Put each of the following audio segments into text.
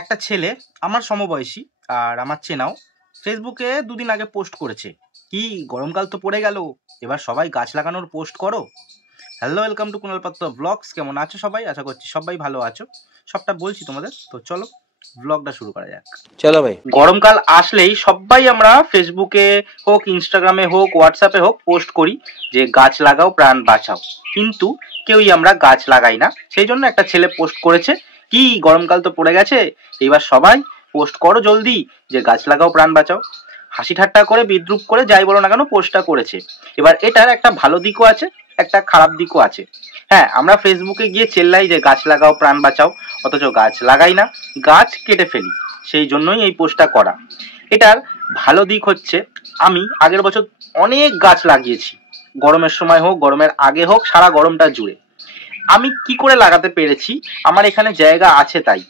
একটা ছেলে আমার সমবয়সী আর আমার চেনাও ফেসবুকে দুদিন আগে পোস্ট করেছে, কি গরমকাল তো পড়ে গেল, এবার সবাই গাছ লাগানোর পোস্ট করো। হ্যালো, ওয়েলকাম টু কুণাল পাত্র ব্লগস। কেমন আছো সবাই? আশা করছি সবাই ভালো আছো। সবটা বলছি তোমাদের, তো চলো ব্লগটা শুরু করা যাক। চলো ভাই। গরমকাল আসলেই সবাই আমরা ফেসবুকে হোক, ইনস্টাগ্রামে হোক, হোয়াটসঅ্যাপে হোক পোস্ট করি যে গাছ লাগাও প্রাণ বাঁচাও, কিন্তু কেউই আমরা গাছ লাগাই না। সেই জন্য একটা ছেলে পোস্ট করেছে, কি গরমকাল তো পড়ে গেছে, এবার সবাই পোস্ট করো জলদি যে গাছ লাগাও প্রাণ বাঁচাও। হাসি ঠাট্টা করে, বিদ্রুপ করে, যাই বলো না কেন পোস্টটা করেছে। এবার এটার একটা ভালো দিকও আছে, একটা খারাপ দিকও আছে। হ্যাঁ, আমরা ফেসবুকে গিয়ে চেল্লাই যে গাছ লাগাও প্রাণ বাঁচাও, অথচ গাছ লাগাই না, গাছ কেটে ফেলি। সেই জন্যই এই পোস্টটা করা। এটার ভালো দিক হচ্ছে, আমি আগের বছর অনেক গাছ লাগিয়েছি, গরমের সময় হোক, গরমের আগে হোক, সারা গরমটা জুড়ে। আমি কি করে লাগাতে পেরেছি? আমার এখানে জায়গা আছে তাই।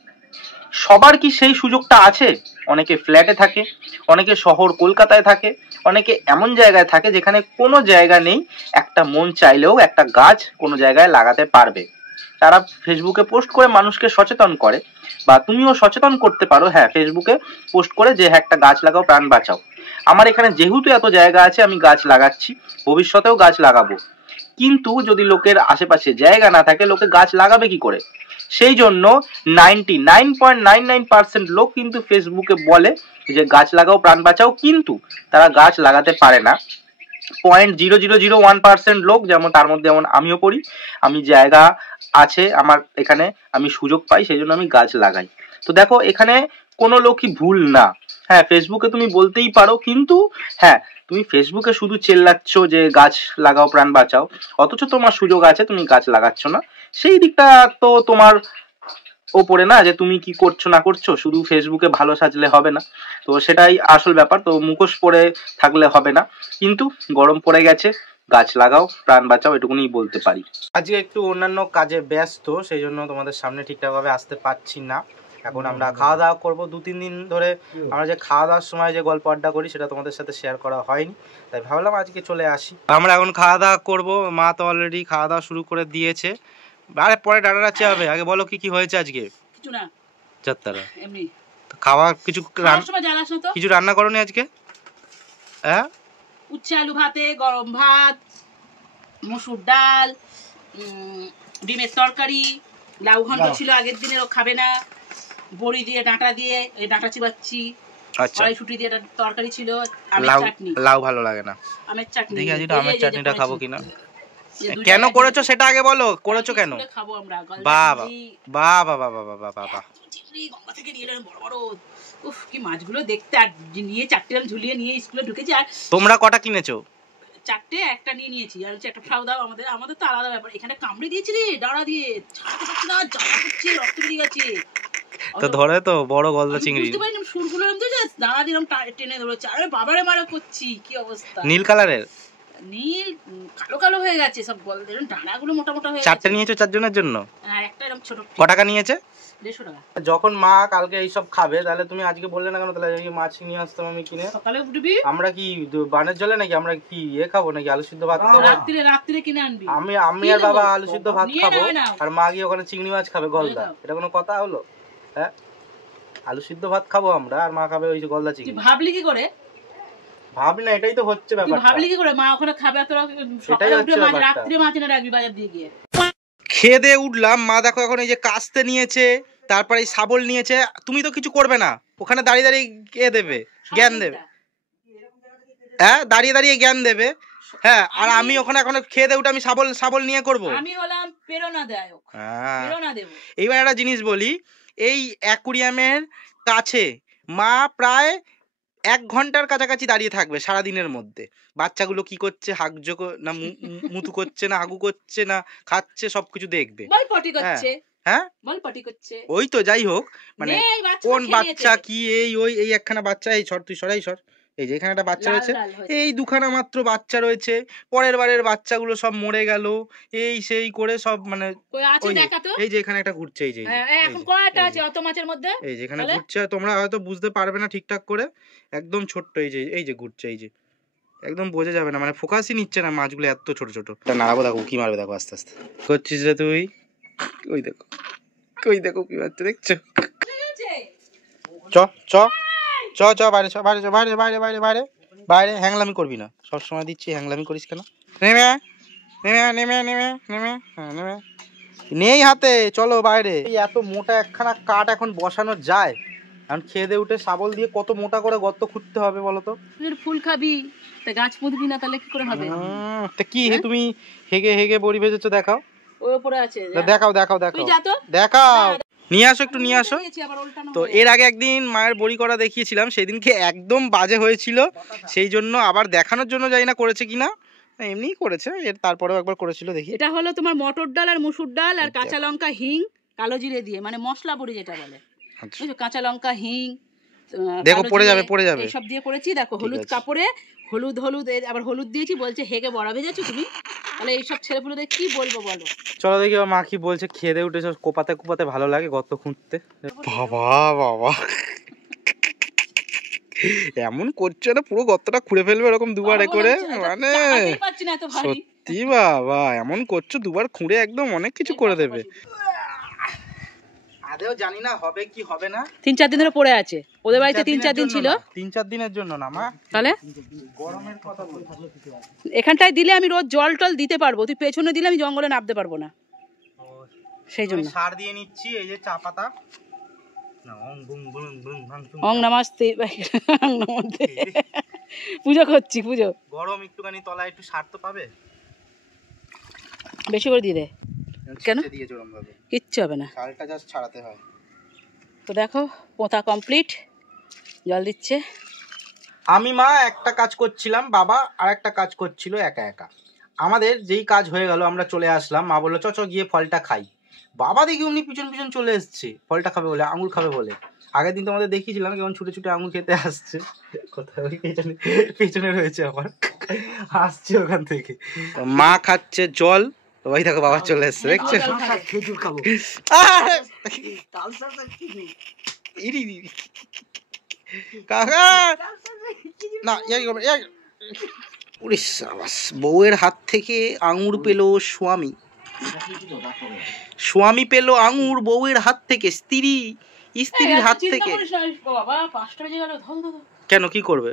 সবার কি সেই সুযোগটা আছে? অনেকে ফ্ল্যাটে থাকে, অনেকে শহর কলকাতায় থাকে, অনেকে এমন জায়গায় থাকে যেখানে কোনো জায়গা নেই, একটা মন চাইলেও একটা গাছ কোনো জায়গায় লাগাতে পারবে। তারা ফেসবুকে পোস্ট করে মানুষকে সচেতন করে, বা তুমিও সচেতন করতে পারো। হ্যাঁ, ফেসবুকে পোস্ট করে যে হ্যাঁ একটা গাছ লাগাও প্রাণ বাঁচাও। আমার এখানে যেহেতু এত জায়গা আছে, আমি গাছ লাগাচ্ছি, ভবিষ্যতেও গাছ লাগাবো। কিন্তু যদি লোকের আশেপাশে জায়গা না থাকে, লোকে গাছ লাগাবে কি করে? সেই জন্য 99.99% লোক কিন্তু ফেসবুকে বলে যে গাছ লাগাও প্রাণ বাঁচাও, কিন্তু তারা গাছ লাগাতে পারে না। 0.0001% লোক, যেমন তার মধ্যে যেমন আমিও পড়ি, আমি জায়গা আছে আমার এখানে, আমি সুযোগ পাই, সেই জন্য আমি গাছ লাগাই। তো দেখো, এখানে কোনো লোকই ভুল না। হ্যাঁ, ফেসবুকে তুমি বলতেই পারো, কিন্তু হ্যাঁ, তুমি ফেসবুকে শুধু চেল্লাচ্ছ যে গাছ লাগাও প্রাণ বাঁচাও, অথচ তোমার সুযোগ আছে, তুমি গাছ লাগাচ্ছ না। সেই দিকটা তো তোমার ওপরে না, যে তুমি কি করছো না করছো। শুধু ফেসবুকে ভালো সাজলে হবে না, তো সেটাই আসল ব্যাপার। তো মুখোশ পরে থাকলে হবে না, কিন্তু গরম পড়ে গেছে, গাছ লাগাও প্রাণ বাঁচাও, এটুকুনি বলতে পারি। আজকে একটু অন্যান্য কাজে ব্যস্ত, সেই জন্য তোমাদের সামনে ঠিকঠাকভাবে আসতে পারছি না। এখন আমরা খাওয়া দাওয়া করবো। 2-3 দিন ধরে আমরা যে খাওয়া দাওয়ার সময় যে গল্প আড্ডা করি, সেটা তোমাদের সাথে শেয়ার করা হয়নি, তাই ভাবলাম আজকে চলে আসি। আমরা এখন খাওয়া দাওয়া করবো, মা তো অলরেডি খাওয়া দাওয়া শুরু করে দিয়েছে। আরে পরে ডাটা রাখতে হবে, আগে বলো কি কি হয়েছে আজকে। কিছু না, যাত্রা এমনি খাওয়া। কিছু কিছু রান্না করোনি আজকে? হ্যাঁ, উচ্ছে আলু ভাতে, গরম ভাত, মসুর ডাল, ডিমের তরকারি, লাউ ঘন্ট ছিল আগের দিনের, ও খাবে না। বড়ি দিয়ে, ডাঁটা দিয়ে, এই ডাঁটা চিবাচ্ছি। আচ্ছা, কড়াইশুঁটি দিয়ে তরকারি ছিল। আমের চাটনি। লাউ ভালো লাগে না। আমের চাটনি, দেখি আজকে আমের চাটনিটা খাবো কিনা। কেন করেছো সেটা আগে বলো, করেছো কেন? খাবো আমরা। বাবা বাবা বাবা বাবা বাবা, চিংড়ি গঙ্গা থেকে নিয়ে এলেন বড় বড়। উফ, কি মাছগুলো দেখতে! আর নিয়ে চারটে ঝুলিয়ে নিয়ে স্কুলে ঢুকেছি। আর তোমরা কটা কিনেছো? চারটে, একটা নিয়ে নিয়েছি। আর হচ্ছে একটা ফ্রাউ দাও। আমাদের তো আলাদা ব্যাপার। এখানে কামড়ে দিয়েছি রে, ডাঁড়া দিয়ে, ছাড়াতে পারছি না, জ্বালা করছে, রক্ত বেরিয়ে গেছে। তো ধরে তো বড় গলদা চিংড়ি, বুঝতে পারিনি সুরগুলো এরকম দাঁড়া দিলাম, টেনে ধরেছে। আরে বাবারে মারা করছি, কি অবস্থা! নীল কালারের, নীল কালো কালো হয়ে গেছে সব, গলদের ডাঁড়াগুলো মোটা মোটা হয়ে গেছে। চারটে নিয়েছো চারজনের জন্য? হ্যাঁ, একটা এরকম ছোট। ক টাকা নিয়েছে? 150 টাকা। যখন মা কালকে এইসব খাবে, তাহলে তুমি আজকে বললে না কেন? তাহলে মাছ নিয়ে আসতাম আমি কিনে। সকালে উঠবি, আমরা কি বানের জলে নাকি? আমরা কি খাবো নাকি? আলু সিদ্ধ ভাত খাবো। রাত্রিরে কিনে আনবি। আমি আর বাবা আলু সিদ্ধ ভাত খাবো, আর মা গিয়ে ওখানে চিংড়ি মাছ খাবে গলদা। এটা কোনো কথা হলো? হ্যাঁ, আলু সিদ্ধ ভাত খাবো আমরা, আর মা খাবে ওই যে গলদা চিংড়ি। ভাবলি কি করে? ভাবি না, এটাই তো হচ্ছে ব্যাপার। ভাবলি কি করে? মা ওখানে খাবে, তোরা সকালে উঠে রাত্রিরে মাছ এনে রাখবি বাজার দিয়ে গিয়ে। খেয়ে দিয়ে উঠলাম, মা দেখো এখন এই যে কাস্তে নিয়েছে, তারপরে এই শাবল নিয়েছে। তুমি তো কিছু করবে না, ওখানে দাঁড়িয়ে দাঁড়িয়ে দেবে, জ্ঞান দেবে। হ্যাঁ, দাঁড়িয়ে দাঁড়িয়ে জ্ঞান দেবে। হ্যাঁ, আর আমি ওখানে এখন খেয়ে দিয়ে উঠে আমি শাবল নিয়ে করবো। আমি হলাম প্রেরণাদায়ক। প্রেরণা দেব। এইবার একটা জিনিস বলি, এই অ্যাকুরিয়ামের কাছে মা প্রায় 1 ঘন্টার কাছাকাছি দাঁড়িয়ে থাকবে সারাদিনের মধ্যে। বাচ্চাগুলো কি করছে, হাগজো না মুতু করছে না, হাগু করছে না খাচ্ছে, সবকিছু দেখবে। বল পটি করছে। হ্যাঁ, বল পটি করছে। ওই তো যাই হোক, মানে কোন বাচ্চা কি, এই একখানা বাচ্চা, এই সর তুই সরাই সর, এই যে এখানে একটা বাচ্চা রয়েছে, এই দুখানা মাত্র বাচ্চা রয়েছে। পরের বারের বাচ্চাগুলো সব মরে গেল, এই সেই করে সব, মানে এই যে এখানে একটা ঘুরছে, এই যে এখন কয়টা আছে অত মাছের মধ্যে, এই যে এখানে ঘুরছে। তোমরা হয়তো বুঝতে পারবে না ঠিকঠাক করে, একদম ছোট্ট, এই যে ঘুরছে, এই যে একদম বোঝা যাবে না, মানে ফোকাসই নিচ্ছে না, মাছগুলো এত ছোট ছোট। নাড়াবো, দেখো কি মারবে, দেখো আস্তে আস্তে করছিস রে তুই। ওই দেখো কি বাচ্চা দেখছো, চ চ চ চ বাইরে চ বাইরে চ বাইরে বাইরে বাইরে বাইরে বাইরে হ্যাংলামি করবি না, সবসময় দিচ্ছি হ্যাংলামি করিস কেন? নেমে নেমে নেমে নেমে নেমে হ্যাঁ নেমে নেই হাতে, চলো বাইরে। এত মোটা একখানা কাঠ এখন বসানো যায়? এখন খেয়ে দিয়ে উঠে শাবল দিয়ে কত মোটা করে গর্ত খুঁড়তে হবে বলো তো? ফুল খাবি তা গাছ পুঁতবি না, তাহলে কি করে হবে? তা কি তুমি হেগে হেগে বড়ি ভেজেছো, দেখাও। ওই উপরে আছে, দেখাও দেখাও দেখাও তুই যা তো দেখাও, নিয়ে আসো একটু নিয়ে আসো। আবার উল্টানো তো এর আগে একদিন মায়ের বড়ি করা দেখিয়েছিলাম, সেদিনকে একদম বাজে হয়েছিল, সেই জন্য আবার দেখানোর জন্য জানি না করেছে কিনা, এমনিই করেছে, এর তারপরেও একবার করেছিল দেখি। এটা হলো তোমার মটর ডাল আর মসুর ডাল আর কাঁচা লঙ্কা হিং কালো জিরে দিয়ে, মানে মশলা বড়ি যেটা বলে, বুঝছো? কাঁচা লঙ্কা হিং দেখো পড়ে যাবে পড়ে যাবে, সব দিয়ে করেছি। দেখো হলুদ কাপড়ে হলুদ হলুদ আবার হলুদ দিয়েছি, বলছে হেগে বড়া ভেজেছো তুমি, তাহলে এইসব ছেলেপুলেদের কি বলবো বলো? চলো দেখি মা কি বলছে। খেয়ে দিয়ে উঠেছে, কোপাতে কোপাতে ভালো লাগে গর্ত খুঁড়তে। বাবা বাবা এমন করছে না, পুরো গর্তটা খুঁড়ে ফেলবে এরকম দুবারে করে, মানে সত্যি বাবা এমন করছো, দুবার খুঁড়ে একদম অনেক কিছু করে দেবে। আদেও জানি না হবে কি হবে না, 3-4 দিন ধরে পড়ে আছে ওদের বাড়িতে, 3-4 দিন ছিল। 3-4 দিনের জন্য না মা, তাহলে গরমের কথা বলছি। এখানটায় দিলে আমি রোজ জল টল দিতে পারবো, তুই পেছনে দিলে আমি জঙ্গলে নামতে পারবো না, সেই জন্য সার দিয়ে নিচ্ছি। এই যে চা পাতা, ওং নমস্তে পুজো করছি, পুজো। গরম একটুখানি তলায় একটু সার তো পাবে, বেশি করে দিয়ে দে। কেন? কিচ্ছু হবে না, সারটা জাস্ট ছাড়াতে হয়। তো দেখো পোতা কমপ্লিট, জল দিচ্ছে। আমি মা একটা কাজ করছিলাম, বাবা আর একটা কাজ করছিল একা একা। আমাদের যেই কাজ হয়ে গেল আমরা চলে আসলাম, মা বললো চ চ গিয়ে ফলটা খাই। বাবা দেখি উনি পিছন পিছন চলে এসছে ফলটা খাবে বলে, আঙুর খাবে বলে। আগের দিন তোমাদের দেখিয়েছিলাম কেমন ছুটে ছুটে আঙুর খেতে আসছে, কোথায় ওই পেছনে পেছনে রয়েছে আমার, আসছে ওখান থেকে। মা খাচ্ছে জল, ওই দেখো বাবা চলে এসছে, দেখছো? খেজুর খাবো কাকা না, বউয়ের হাত থেকে আঙুর পেলো স্বামী, স্বামী পেলো আঙুর বউয়ের হাত থেকে, স্ত্রীর হাত থেকে। কেন কি করবে?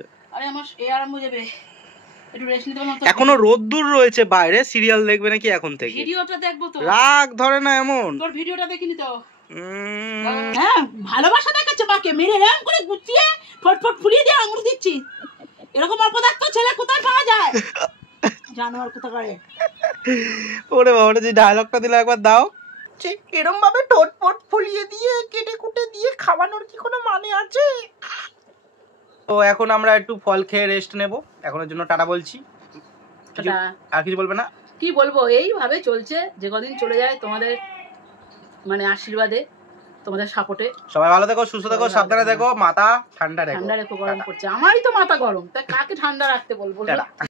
এখনো রোদ্দুর রয়েছে বাইরে, সিরিয়াল দেখবে নাকি এখন থেকে? ভিডিওটা দেখবো তো, রাগ ধরে না এমন? তোর ভিডিওটা দেখিনি তো। হ্যাঁ ভালোবাসা দেখাচ্ছে মাকে, মেরে রাম করে গুছিয়ে ফটফট ফুলিয়ে দিয়ে আঙুর দিচ্ছি। এরকম অপদার্থ ছেলে কোথায় পাওয়া যায়? জানোয়ার কোথাকারে। ওরে বাবা, যে ডায়লগটা দিলে একবার দাও। এরকম ভাবে ঠোঁট ফুলিয়ে দিয়ে কেটে কুটে দিয়ে খাওয়ানোর কি কোনো মানে আছে? তো এখন আমরা একটু ফল খেয়ে রেস্ট নেব, এখনের জন্য টাটা বলছি। আর কিছু বলবে না? কি বলবো, এইভাবে চলছে, যে কদিন চলে যায় তোমাদের মানে আশীর্বাদে, তোমাদের সাপোর্টে। সবাই ভালো থেকো, সুস্থ থেকো, সাবধানে থেকো, মাথা ঠান্ডা রেখো। ঠান্ডা রেখো, গরম করছে, আমারই তো মাথা গরম, তাই কাকে ঠান্ডা রাখতে বলবো?